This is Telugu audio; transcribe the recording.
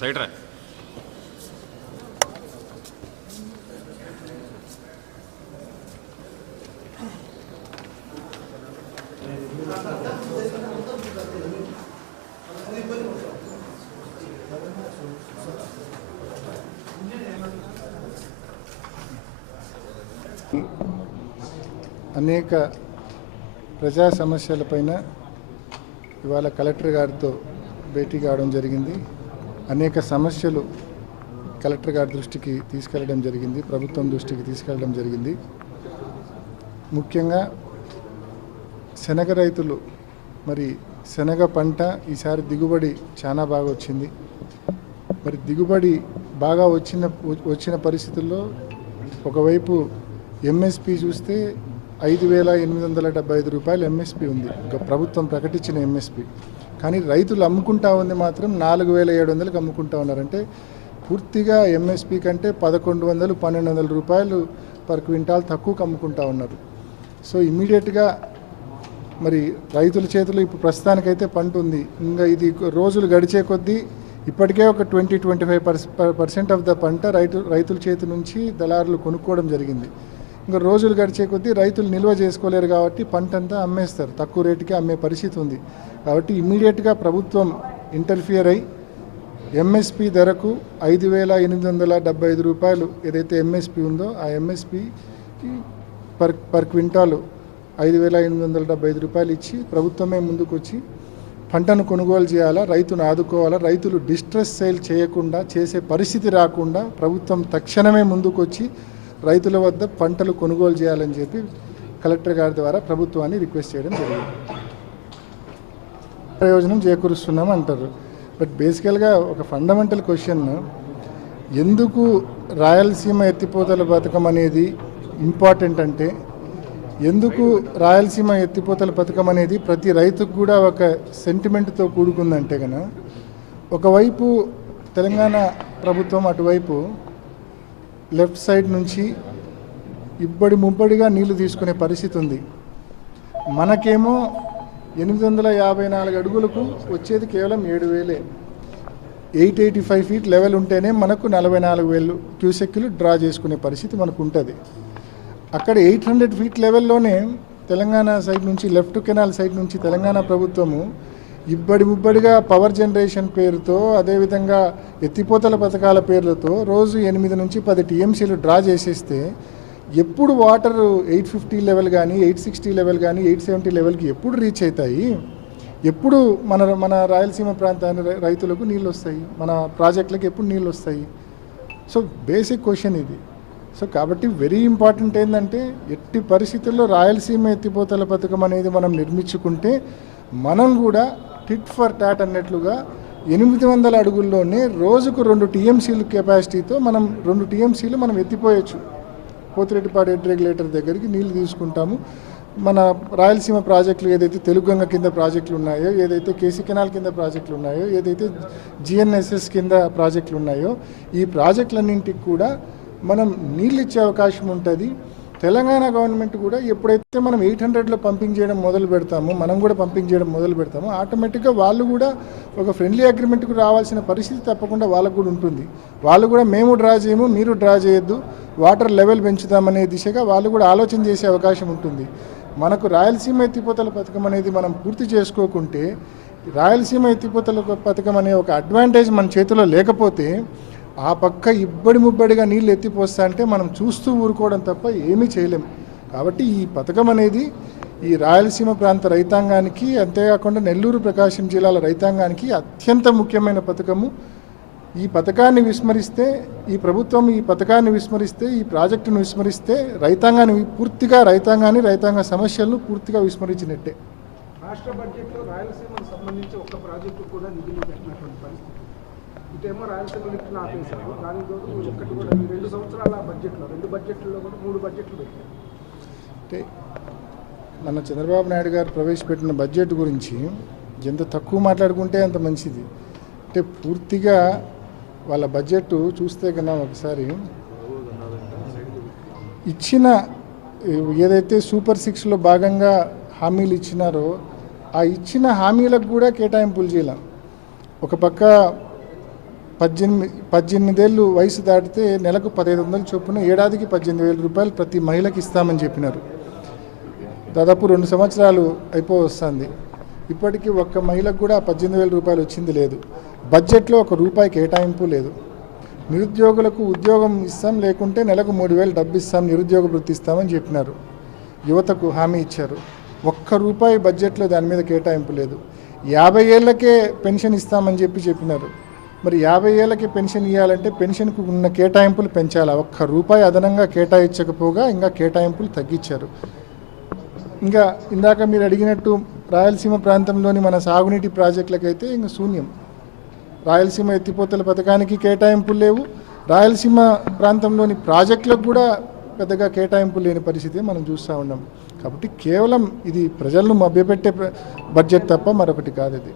సైడ్ రా. అనేక ప్రజా సమస్యలపైన ఇవాళ కలెక్టర్ గారితో భేటీ కావడం జరిగింది. అనేక సమస్యలు కలెక్టర్ గారి దృష్టికి తీసుకెళ్లడం జరిగింది, ప్రభుత్వం దృష్టికి తీసుకెళ్లడం జరిగింది. ముఖ్యంగా శనగ రైతులు, మరి శనగ పంట ఈసారి దిగుబడి చాలా బాగా వచ్చింది. మరి దిగుబడి బాగా వచ్చిన పరిస్థితుల్లో ఒకవైపు ఎంఎస్పి చూస్తే 5,875 రూపాయలు ఎంఎస్పి ఉంది, ప్రభుత్వం ప్రకటించిన ఎంఎస్పి. కానీ రైతులు అమ్ముకుంటా ఉంది మాత్రం 4,700కి అమ్ముకుంటా ఉన్నారంటే పూర్తిగా ఎంఎస్పి కంటే 1,100, 1,200 రూపాయలు పర్ క్వింటాల్ తక్కువకు అమ్ముకుంటా ఉన్నారు. సో ఇమ్మీడియట్గా మరి రైతుల చేతిలో ఇప్పుడు ప్రస్తుతానికైతే పంట ఉంది. ఇంకా ఇది రోజులు గడిచే కొద్దీ ఇప్పటికే ఒక 20-25% ఆఫ్ ద పంట రైతుల చేతి నుంచి దళారులు కొనుక్కోవడం జరిగింది. ఇంకా రోజులు గడిచే కొద్దీ రైతులు నిల్వ చేసుకోలేరు కాబట్టి పంట అంతా అమ్మేస్తారు, తక్కువ రేటుకి అమ్మే పరిస్థితి ఉంది. కాబట్టి ఇమ్మీడియట్గా ప్రభుత్వం ఇంటర్ఫియర్ అయి ఎంఎస్పి ధరకు 5,875 రూపాయలు ఏదైతే ఎంఎస్పి ఉందో ఆ ఎంఎస్పి పర్ క్వింటాలు 5,875 రూపాయలు ఇచ్చి ప్రభుత్వమే ముందుకు వచ్చి పంటను కొనుగోలు చేయాలా, రైతును ఆదుకోవాలా, రైతులు డిస్ట్రెస్ సేల్ చేయకుండా చేసే పరిస్థితి రాకుండా ప్రభుత్వం తక్షణమే ముందుకు వచ్చి రైతుల వద్ద పంటలు కొనుగోలు చేయాలని చెప్పి కలెక్టర్ గారి ద్వారా ప్రభుత్వాన్ని రిక్వెస్ట్ చేయడం జరిగింది. ప్రయోజనం చేకూరుస్తున్నాం అంటారు. బట్ బేసికల్గా ఒక ఫండమెంటల్ క్వశ్చన్, ఎందుకు రాయలసీమ ఎత్తిపోతల పథకం అనేది ఇంపార్టెంట్ అంటే, ఎందుకు రాయలసీమ ఎత్తిపోతల పథకం అనేది ప్రతి రైతుకు కూడా ఒక సెంటిమెంట్తో కూడుకుందంటే కనుక, ఒకవైపు తెలంగాణ ప్రభుత్వం అటువైపు లెఫ్ట్ సైడ్ నుంచి ముబ్బడిగా నీళ్లు తీసుకునే పరిస్థితి ఉంది. మనకేమో 854 అడుగులకు వచ్చేది కేవలం 7,000, 885 ఫీట్ లెవెల్ ఉంటేనే మనకు 44,000 క్యూసెక్కులు డ్రా చేసుకునే పరిస్థితి మనకు ఉంటుంది. అక్కడ 800 ఫీట్ లెవెల్లోనే తెలంగాణ సైడ్ నుంచి, లెఫ్ట్ కెనాల్ సైడ్ నుంచి తెలంగాణ ప్రభుత్వము ముబ్బడిగా పవర్ జనరేషన్ పేరుతో, అదేవిధంగా ఎత్తిపోతల పథకాల పేర్లతో రోజు 8 నుంచి 10 టీఎంసీలు డ్రా చేసేస్తే ఎప్పుడు వాటర్ 850 లెవెల్ కానీ, 860 లెవెల్ కానీ, 870 లెవెల్కి ఎప్పుడు రీచ్ అవుతాయి? ఎప్పుడు మన రాయలసీమ ప్రాంతాన్ని రైతులకు నీళ్ళు వస్తాయి? మన ప్రాజెక్టులకు ఎప్పుడు నీళ్ళు వస్తాయి? సో బేసిక్ క్వశ్చన్ ఇది. సో కాబట్టి వెరీ ఇంపార్టెంట్ ఏంటంటే, ఎట్టి పరిస్థితుల్లో రాయలసీమ ఎత్తిపోతల పథకం అనేది మనం నిర్మించుకుంటే మనం కూడా టిట్ ఫర్ టాట్ అన్నట్లుగా 800 అడుగుల్లోనే రోజుకు 2 టీఎంసీలు కెపాసిటీతో మనం 2 టీఎంసీలు మనం ఎత్తిపోయచ్చు. పోతిరెడ్డిపాడు హెడ్ రెగ్యులేటర్ దగ్గరికి నీళ్లు తీసుకుంటాము. మన రాయలసీమ ప్రాజెక్టులు ఏదైతే తెలుగంగ కింద ప్రాజెక్టులు ఉన్నాయో, ఏదైతే కేసీ కెనాల్ కింద ప్రాజెక్టులు ఉన్నాయో, ఏదైతే జిఎన్ఎస్ఎస్ కింద ప్రాజెక్టులు ఉన్నాయో, ఈ ప్రాజెక్టులన్నింటికి కూడా మనం నీళ్ళు ఇచ్చే అవకాశం ఉంటుంది. తెలంగాణ గవర్నమెంట్ కూడా ఎప్పుడైతే మనం 800లో పంపింగ్ చేయడం మొదలు పెడతామో, మనం కూడా పంపింగ్ చేయడం మొదలు పెడతామో, ఆటోమేటిక్గా వాళ్ళు కూడా ఒక ఫ్రెండ్లీ అగ్రిమెంట్కు రావాల్సిన పరిస్థితి తప్పకుండా వాళ్ళకు కూడా ఉంటుంది. వాళ్ళు కూడా మేము డ్రా చేయము, మీరు డ్రా చేయొద్దు, వాటర్ లెవెల్ పెంచుదామనే దిశగా వాళ్ళు కూడా ఆలోచన చేసే అవకాశం ఉంటుంది. మనకు రాయలసీమ ఎత్తిపోతల పథకం అనేది మనం పూర్తి చేసుకోకుంటే, రాయలసీమ ఎత్తిపోతల పథకం అనే ఒక అడ్వాంటేజ్ మన చేతిలో లేకపోతే ఆ పక్క ముబ్బడిగా నీళ్ళు ఎత్తిపోస్తా అంటే మనం చూస్తూ ఊరుకోవడం తప్ప ఏమీ చేయలేం. కాబట్టి ఈ పథకం అనేది ఈ రాయలసీమ ప్రాంత రైతాంగానికి, అంతేకాకుండా నెల్లూరు ప్రకాశం జిల్లాల రైతాంగానికి అత్యంత ముఖ్యమైన పథకము. ఈ పథకాన్ని విస్మరిస్తే, ఈ ప్రభుత్వం ఈ పథకాన్ని విస్మరిస్తే, ఈ ప్రాజెక్టును విస్మరిస్తే రైతాంగాన్ని రైతాంగ సమస్యలను పూర్తిగా విస్మరించినట్టే. రాష్ట్ర బడ్జెట్లో రాయలసీమకు సంబంధించి ఒక్క ప్రాజెక్టు కూడా నిధులు పెట్టినటువంటి పరిస్థితి. ఇటేమో రాయలసీమ లిఫ్ట్లు ఆపేశారు, దానితో ఒక్కటి కూడా 2 సంవత్సరాల బడ్జెట్లో 2 బడ్జెట్లో కూడా 3 బడ్జెట్లు పెట్టారు. అంటే మన చంద్రబాబు నాయుడు గారు ప్రవేశపెట్టిన బడ్జెట్ గురించి ఎంత తక్కువ మాట్లాడుకుంటే అంత మంచిది. అంటే పూర్తిగా వాళ్ళ బడ్జెట్ చూస్తే కన్నా ఒకసారి ఇచ్చిన ఏదైతే సూపర్ 6లో భాగంగా హామీలు ఇచ్చినారో ఆ ఇచ్చిన హామీలకు కూడా కేటాయింపులు చేయాలి. ఒక పక్క 18 ఏళ్ళు వయసు దాటితే నెలకు 1500 చొప్పున ఏడాదికి 18,000 రూపాయలు ప్రతి మహిళకి ఇస్తామని చెప్పినారు. దాదాపు 2 సంవత్సరాలు వస్తుంది. ఇప్పటికీ ఒక్క మహిళకు కూడా 18,000 రూపాయలు వచ్చింది లేదు. బడ్జెట్లో ఒక రూపాయి కేటాయింపు లేదు. నిరుద్యోగులకు ఉద్యోగం ఇస్తాం, లేకుంటే నెలకు 3,000 డబ్బు ఇస్తాం, నిరుద్యోగ వృత్తి ఇస్తామని చెప్పినారు. యువతకు హామీ ఇచ్చారు. ఒక్క రూపాయి బడ్జెట్లో దాని మీద కేటాయింపు లేదు. 50 ఏళ్ళకే పెన్షన్ ఇస్తామని చెప్పినారు. మరి 50 ఏళ్ళకి పెన్షన్ ఇవ్వాలంటే పెన్షన్కు ఉన్న కేటాయింపులు పెంచాలా? ఒక్క రూపాయి అదనంగా కేటాయించకపోగా ఇంకా కేటాయింపులు తగ్గించారు. ఇంకా ఇందాక మీరు అడిగినట్టు రాయలసీమ ప్రాంతంలోని మన సాగునీటి ప్రాజెక్టులకైతే ఇంకా శూన్యం. రాయలసీమ ఎత్తిపోతల పథకానికి కేటాయింపులు లేవు. రాయలసీమ ప్రాంతంలోని ప్రాజెక్టులకు కూడా పెద్దగా కేటాయింపులు లేని పరిస్థితి మనం చూస్తూ ఉన్నాం. కాబట్టి కేవలం ఇది ప్రజలను మభ్యపెట్టే బడ్జెట్ తప్ప మరొకటి కాదు ఇది.